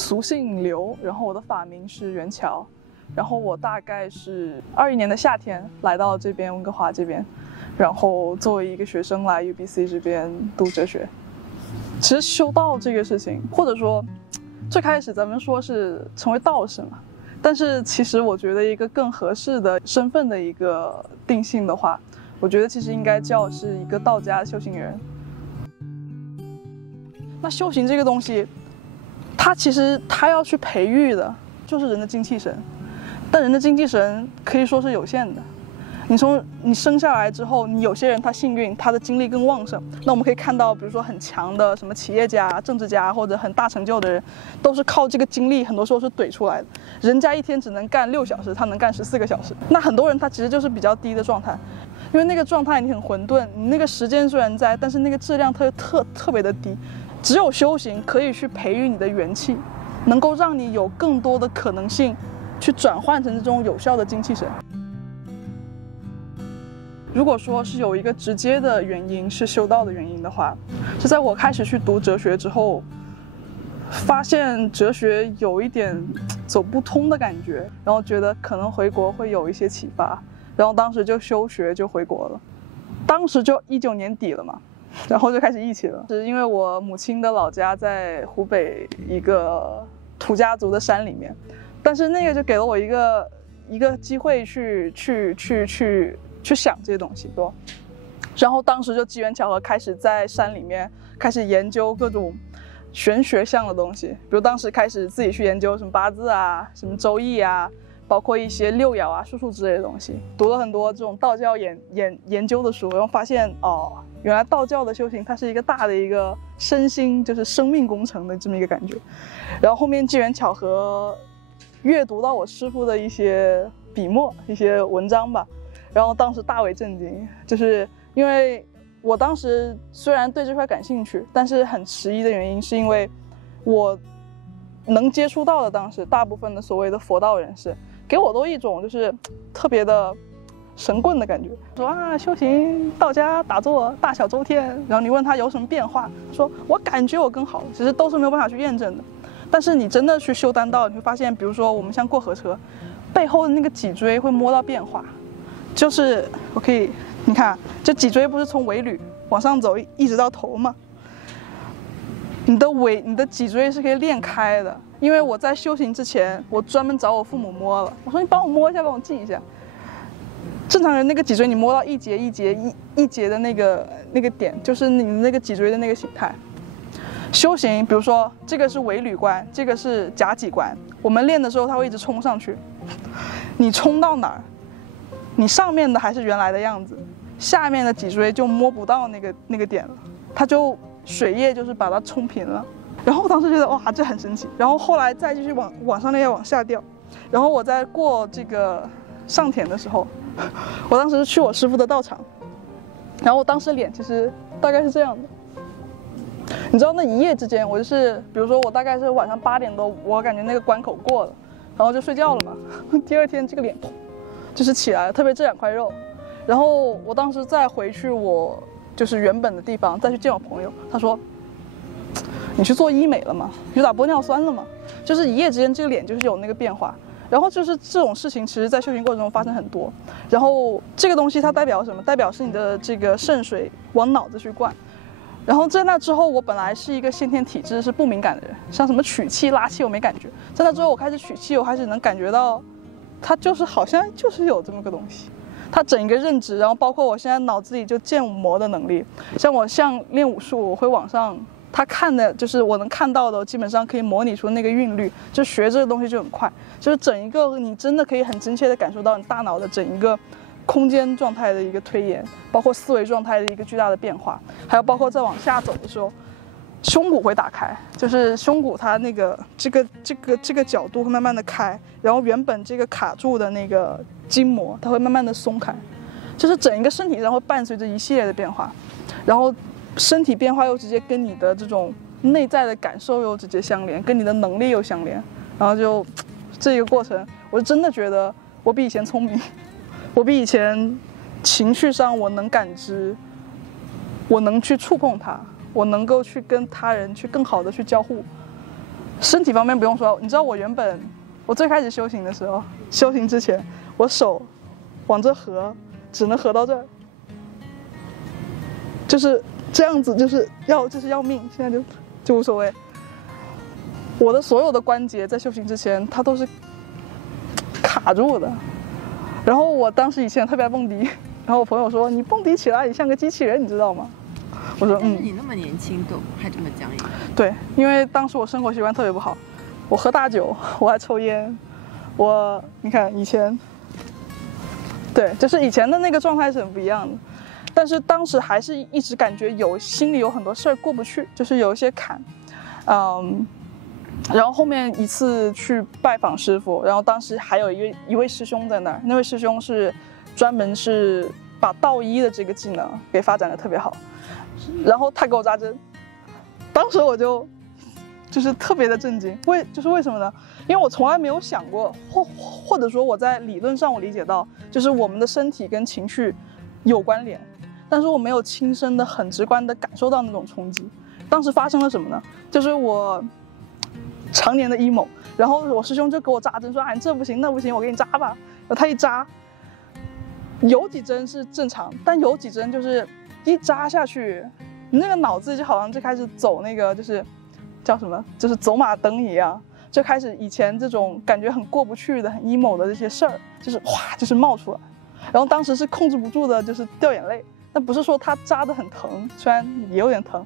俗姓刘，然后我的法名是袁乔，然后我大概是21年的夏天来到这边温哥华这边，然后作为一个学生来 UBC 这边读哲学。其实修道这个事情，或者说最开始咱们说是成为道士嘛，但是其实我觉得一个更合适的身份的一个定性的话，我觉得其实应该叫是一个道家修行人。那修行这个东西，它其实要去培育的就是人的精气神，但人的精气神可以说是有限的。你生下来之后，你有些人他幸运，他的精力更旺盛。那我们可以看到，比如说很强的什么企业家、政治家或者很大成就的人，都是靠这个精力，很多时候是怼出来的。人家一天只能干6小时，他能干14个小时。那很多人他其实就是比较低的状态，因为那个状态你很混沌，你那个时间虽然在，但是那个质量特别的低。只有修行可以去培育你的元气，能够让你有更多的可能性去转换成这种有效的精气神。如果说是有一个直接的原因是修道的原因的话，是在我开始去读哲学之后，发现哲学有一点走不通的感觉，然后觉得可能回国会有一些启发，然后当时就休学就回国了。当时就19年底了嘛，然后就开始疫情了。是因为我母亲的老家在湖北一个土家族的山里面，但是那个就给了我一个机会去想这些东西多，然后当时就机缘巧合开始在山里面开始研究各种玄学向的东西，比如当时开始自己去研究什么八字啊、什么周易啊，包括一些六爻啊、术数之类的东西，读了很多这种道教研究的书，然后发现原来道教的修行它是一个大的一个身心就是生命工程的这么一个感觉。然后后面机缘巧合阅读到我师父的一些笔墨、一些文章吧，然后当时大为震惊，就是因为我当时虽然对这块感兴趣，但是很迟疑的原因是因为我能接触到的当时大部分的所谓的佛道人士，给我都一种就是特别的神棍的感觉，说啊修行道家打坐大小周天，然后你问他有什么变化，说我感觉我更好，其实都是没有办法去验证的。但是你真的去修丹道，你会发现，比如说我们像过河车，背后的那个脊椎会摸到变化，就是我可以，你看，这脊椎不是从尾闾往上走一直到头吗？你的脊椎是可以练开的。因为我在修行之前，我专门找我父母摸了，我说你帮我摸一下，帮我记一下。正常人那个脊椎你摸到一节的那个点，就是你那个脊椎的那个形态。修行，比如说这个是尾闾关，这个是夹脊关，我们练的时候它会一直冲上去，你冲到哪儿，你上面的还是原来的样子，下面的脊椎就摸不到那个点了，它就水液就是把它冲平了。然后我当时觉得哇，这很神奇。然后后来再继续往上往下掉，然后我在过这个上田的时候，我当时是去我师父的道场，然后我当时脸其实大概是这样的。你知道那一夜之间，我就是比如说我大概是晚上8点多，我感觉那个关口过了，然后就睡觉了嘛。第二天这个脸砰就是起来了，特别这2块肉。然后我当时再回去我就是原本的地方，再去见我朋友，他说你去做医美了吗？你去打玻尿酸了吗？就是一夜之間这个脸就是有那个变化。然后就是这种事情其实在修行过程中发生很多。然后这个东西它代表什么？代表是你的这个肾水往脑子去灌。然后在那之后，我本来是一个先天体质是不敏感的人，像什么取气拉气我没感觉。在那之后我开始取气，我开始能感觉到它就是好像就是有这么个东西，它整一个认知，然后包括我现在脑子里就建模的能力。像练武术，我会往上他看的就是我能看到的，我基本上可以模拟出那个韵律，就学这个东西就很快，就是整一个你真的可以很真切的感受到你大脑的整一个空间状态的一个推演，包括思维状态的一个巨大的变化，还有包括再往下走的时候，胸骨会打开，就是胸骨它那个这个角度会慢慢的开，然后原本这个卡住的那个筋膜它会慢慢的松开，就是整一个身体上会伴随着一系列的变化，然后身体变化又直接跟你的这种内在的感受又直接相连，跟你的能力又相连，然后就这一个过程，我真的觉得我比以前聪明，我比以前情绪上我能感知，我能去触碰它，我能够去跟他人去更好的去交互，身体方面不用说，你知道我最开始修行的时候，修行之前，我手往这合，只能合到这儿，就是这样子，就是要命，现在就无所谓。我的所有的关节在修行之前，它都是卡住的。然后我当时以前特别爱蹦迪，然后我朋友说你蹦迪起来你像个机器人，你知道吗？我说但是你那么年轻都还这么僵硬。对，因为当时我生活习惯特别不好，我喝大酒，我还抽烟，你看以前，对，就是以前的那个状态是很不一样的，但是当时还是一直感觉心里有很多事儿过不去，就是有一些坎，然后后面一次去拜访师傅，然后当时还有一位师兄在那儿，那位师兄是专门是把道医的这个技能给发展的特别好，然后他给我扎针，当时我就是特别的震惊，为什么呢？因为我从来没有想过，或者说我在理论上我理解到，就是我们的身体跟情绪有关联，但是我没有亲身的很直观的感受到那种冲击。当时发生了什么呢？就是我常年的 emo， 然后我师兄就给我扎针说，你这不行那不行，我给你扎吧。然后他一扎，有几针是正常，但有几针就是一扎下去，你那个脑子就好像就开始走那个就是叫什么，就是走马灯一样，就开始以前这种感觉很过不去的、很 emo 的这些事儿，就是哗，就是冒出来。然后当时是控制不住的，就是掉眼泪。但不是说他扎得很疼，虽然也有点疼，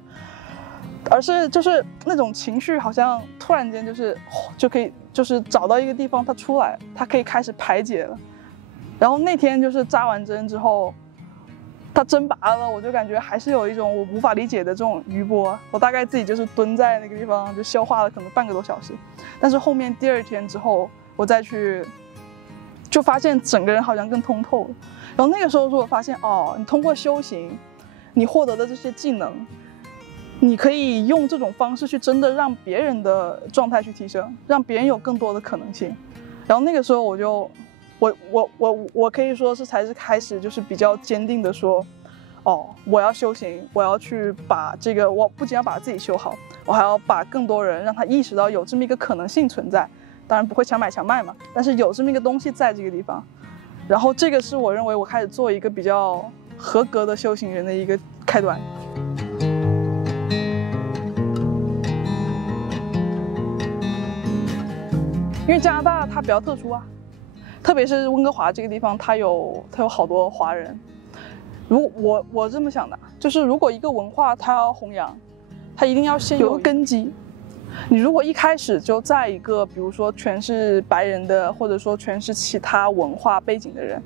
而是就是那种情绪好像突然间就可以就是找到一个地方，它出来，它可以开始排解了。然后那天就是扎完针之后，他针拔了，我就感觉还是有一种我无法理解的这种余波。我大概自己就是蹲在那个地方就消化了可能半个多小时，但是后面第二天之后我再去，就发现整个人好像更通透了。然后那个时候是我发现你通过修行，你获得的这些技能，你可以用这种方式去真的让别人的状态去提升，让别人有更多的可能性。然后那个时候我可以说才是开始就是比较坚定的说，我要修行，我要去把这个，我不仅要把自己修好，我还要把更多人让他意识到有这么一个可能性存在。当然不会强买强卖嘛，但是有这么一个东西在这个地方。然后这个是我认为我开始做一个比较合格的修行人的一个开端。因为加拿大它比较特殊啊，特别是温哥华这个地方，它有好多华人。我这么想的，就是如果一个文化它要弘扬，它一定要先有个根基。你如果一开始就在一个比如说全是白人的，或者说全是其他文化背景的人，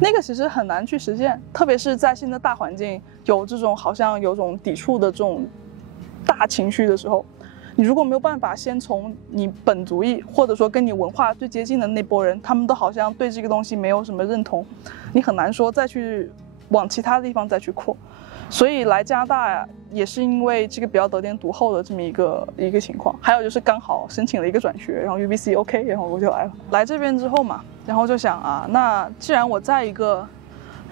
那个其实很难去实现，特别是在新的大环境有这种好像有种抵触的这种大情绪的时候，你如果没有办法先从你本族裔或者说跟你文化最接近的那波人，他们都好像对这个东西没有什么认同，你很难说再去往其他地方再去扩。所以来加拿大也是因为这个比较得天独厚的这么一个情况，还有就是刚好申请了一个转学，然后 UBC OK， 然后我就来了。来这边之后嘛，然后就想那既然我在一个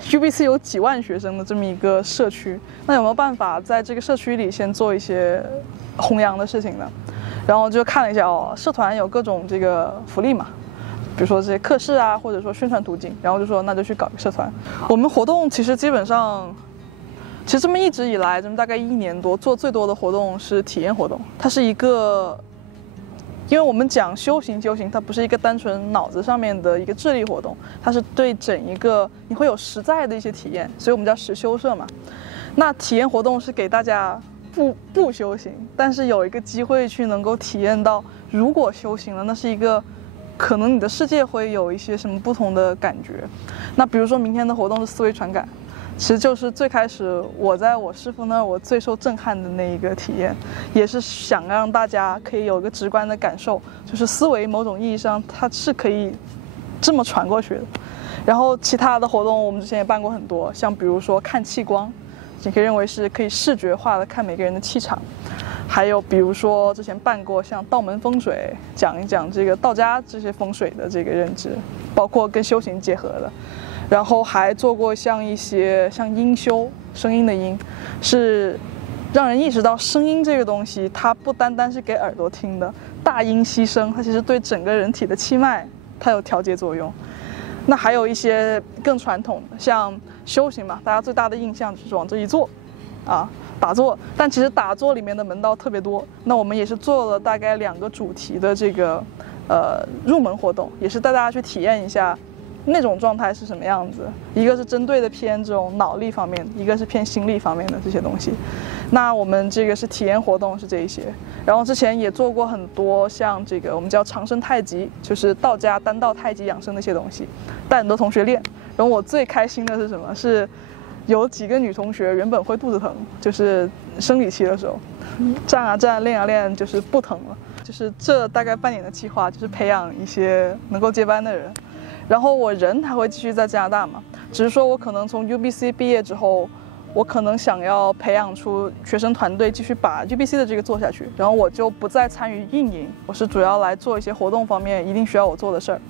UBC 有几万学生的这么一个社区，那有没有办法在这个社区里先做一些弘扬的事情呢？然后就看了一下社团有各种这个福利嘛，比如说这些课室啊，或者说宣传途径，然后就说那就去搞一个社团。我们活动其实基本上，其实这么一直以来，咱们大概1年多做最多的活动是体验活动。它是一个，因为我们讲修行，它不是一个单纯脑子上面的一个智力活动，它是对整一个你会有实在的一些体验，所以我们叫实修社嘛。那体验活动是给大家不修行，但是有一个机会去能够体验到，如果修行了，那是一个可能你的世界会有一些什么不同的感觉。那比如说明天的活动是思维传感。其实就是最开始我在我师傅那儿我最受震撼的那一个体验，也是想让大家可以有一个直观的感受，就是思维某种意义上它是可以这么传过去的。然后其他的活动我们之前也办过很多，像比如说看气光，你可以认为是可以视觉化的看每个人的气场，还有比如说之前办过像道门风水，讲一讲这个道家这些风水的这个认知，包括跟修行结合的。然后还做过像一些像音修，声音的音，是让人意识到声音这个东西，它不单单是给耳朵听的，大音希声，它其实对整个人体的气脉它有调节作用。那还有一些更传统的，像修行嘛，大家最大的印象就是往这一坐，打坐。但其实打坐里面的门道特别多。那我们也是做了大概2个主题的这个入门活动，也是带大家去体验一下那种状态是什么样子。一个是针对的偏这种脑力方面，一个是偏心力方面的这些东西。那我们这个是体验活动是这一些，然后之前也做过很多像这个我们叫长生太极，就是道家单道太极养生的一些东西，带很多同学练。然后我最开心的是什么？是有几个女同学原本会肚子疼，就是生理期的时候，站啊站，练啊练，就是不疼了。就是这大概半年的计划，就是培养一些能够接班的人。然后我人还会继续在加拿大嘛，只是说我可能从 UBC 毕业之后，我可能想要培养出学生团队，继续把 UBC 的这个做下去。然后我就不再参与运营，我是主要来做一些活动方面一定需要我做的事儿。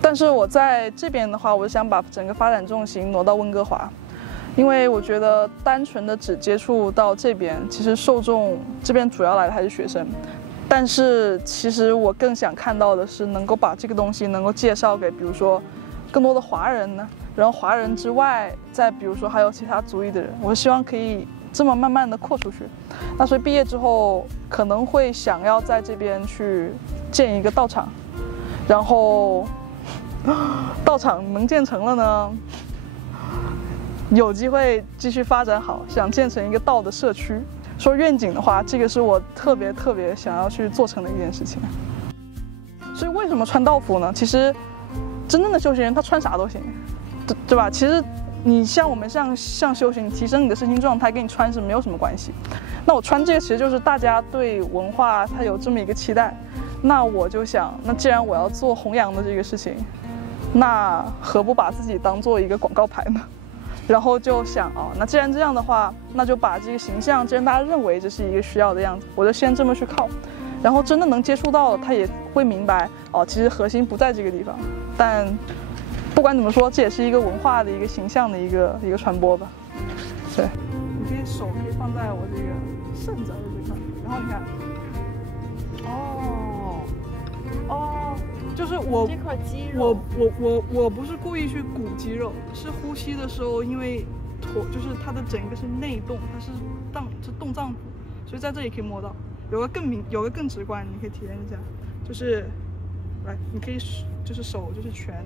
但是我在这边的话，我就想把整个发展重心挪到温哥华，因为我觉得单纯的只接触到这边，其实受众这边主要来的还是学生。但是其实我更想看到的是能够把这个东西能够介绍给比如说更多的华人呢，然后华人之外再比如说还有其他族裔的人，我希望可以这么慢慢的扩出去。那所以毕业之后可能会想要在这边去建一个道场，然后道场能建成了呢，有机会继续发展好，想建成一个道的社区。说愿景的话，这个是我特别想要去做成的一件事情。所以为什么穿道服呢？其实真正的修行人他穿啥都行，对吧？其实你像我们像修行，提升你的身心状态，跟你穿是没有什么关系。那我穿这个其实就是大家对文化它有这么一个期待。那我就想，那既然我要做弘扬的这个事情，那何不把自己当做一个广告牌呢？然后就想那既然这样的话，那就把这个形象，既然大家认为这是一个需要的样子，我就先这么去靠。然后真的能接触到，他也会明白其实核心不在这个地方。但不管怎么说，这也是一个文化的一个形象的一个传播吧。对，你可以手可以放在我这个肾字的这块，然后你看，就是我这块肌肉，我不是故意去鼓肌肉，是呼吸的时候，因为就是它的整个是内动，它是动脏腑，所以在这里可以摸到。有个更直观，你可以体验一下，就是来，你可以就是手就是拳，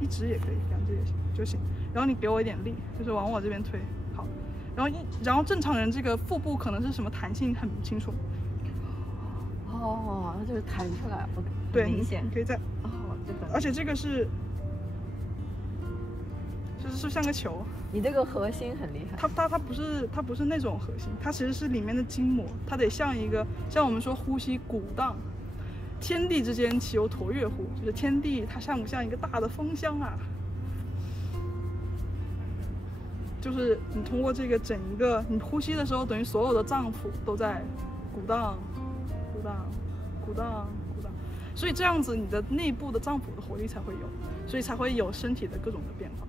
一直也可以，2只也行就行。然后你给我一点力，就是往我这边推，好。然后正常人这个腹部可能是什么弹性很清楚。它就是弹出来，对，明显。你可以在这个，而且这个是像个球。你这个核心很厉害。它不是那种核心，它其实是里面的筋膜，它得像我们说呼吸鼓荡，天地之间其有橐越乎？就是天地它像不像一个大的风箱啊？就是你通过这个整一个，你呼吸的时候，等于所有的脏腑都在鼓荡。所以这样子你的内部的脏腑的活力才会有，所以才会有身体的各种的变化。